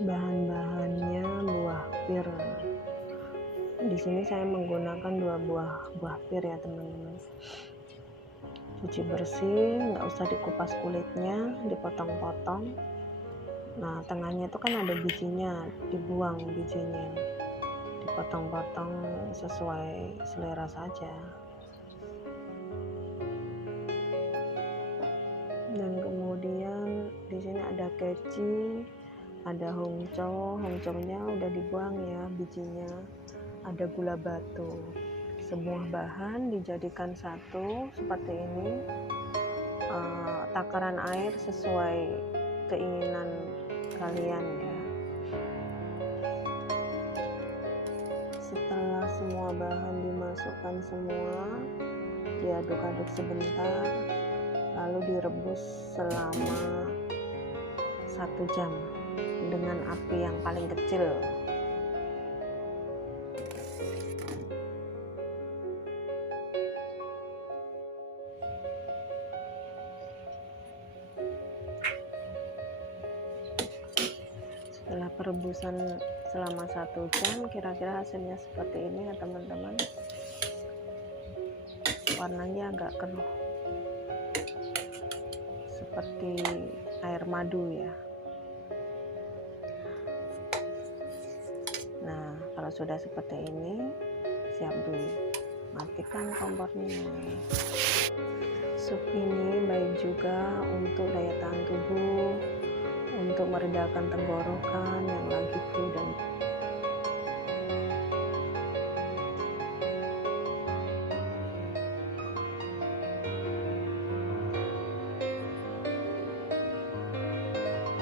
Bahan-bahannya buah pir. Di sini saya menggunakan 2 buah pir ya teman-teman. Cuci bersih, nggak usah dikupas kulitnya, dipotong-potong. Nah, tengahnya itu kan ada bijinya, dibuang bijinya. Dipotong-potong sesuai selera saja. Dan kemudian di sini ada keci, ada hongcongnya udah dibuang ya bijinya, ada gula batu. Semua bahan dijadikan satu seperti ini. Takaran air sesuai keinginan kalian ya. Setelah semua bahan dimasukkan semua, diaduk-aduk sebentar, lalu direbus selama 1 jam dengan api yang paling kecil. Setelah perebusan selama 1 jam, kira-kira hasilnya seperti ini ya teman-teman. Warnanya agak keruh seperti air madu ya. Nah, kalau sudah seperti ini, siap dimatikan kompornya. Sup ini baik juga untuk daya tahan tubuh, untuk meredakan tenggorokan,